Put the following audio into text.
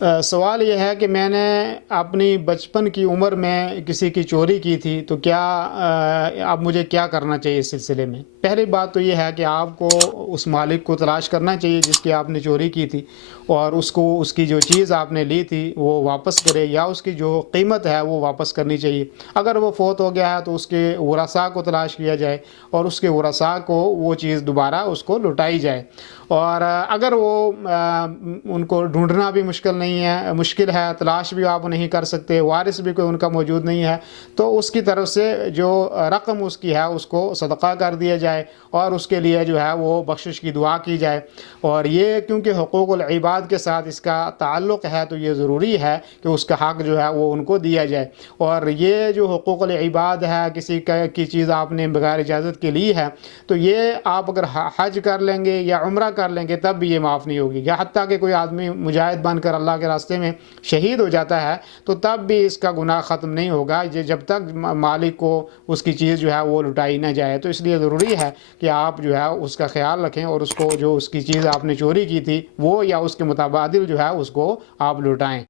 سوال یہ ہے کہ میں نے اپنی بچپن کی عمر میں کسی کی چوری کی تھی، تو کیا اب مجھے کیا کرنا چاہیے اس سلسلے میں؟ پہلی بات تو یہ ہے کہ آپ کو اس مالک کو تلاش کرنا چاہیے جس کی آپ نے چوری کی تھی، اور اس کو اس کی جو چیز آپ نے لی تھی وہ واپس کرے، یا اس کی جو قیمت ہے وہ واپس کرنی چاہیے۔ اگر وہ فوت ہو گیا ہے تو اس کے ورثاء کو تلاش کیا جائے اور اس کے ورثاء کو وہ چیز دوبارہ اس کو لوٹائی جائے۔ اور اگر وہ ان کو ڈھونڈنا بھی مشکل ہے، تلاش بھی آپ نہیں کر سکتے، وارث بھی کوئی ان کا موجود نہیں ہے، تو اس کی طرف سے جو رقم اس کی ہے اس کو صدقہ کر دیا جائے، اور اس کے لیے جو ہے وہ بخشش کی دعا کی جائے۔ اور یہ کیونکہ حقوق العباد کے ساتھ اس کا تعلق ہے، تو یہ ضروری ہے کہ اس کا حق جو ہے وہ ان کو دیا جائے۔ اور یہ جو حقوق العباد ہے، کسی کی چیز آپ نے بغیر اجازت کے لی ہے، تو یہ آپ اگر حج کر لیں گے یا عمرہ کر لیں گے تب بھی یہ معاف نہیں ہوگی، یا حتیٰ کہ کوئی آدمی مجاہد بن کر اللہ کے راستے میں شہید ہو جاتا ہے تو تب بھی اس کا گناہ ختم نہیں ہوگا جب تک مالک کو اس کی چیز جو ہے وہ لٹائی نہ جائے۔ تو اس لیے ضروری ہے کہ آپ جو ہے اس کا خیال رکھیں، اور اس کو جو اس کی چیز آپ نے چوری کی تھی وہ یا اس کے متبادل جو ہے اس کو آپ لوٹائیں۔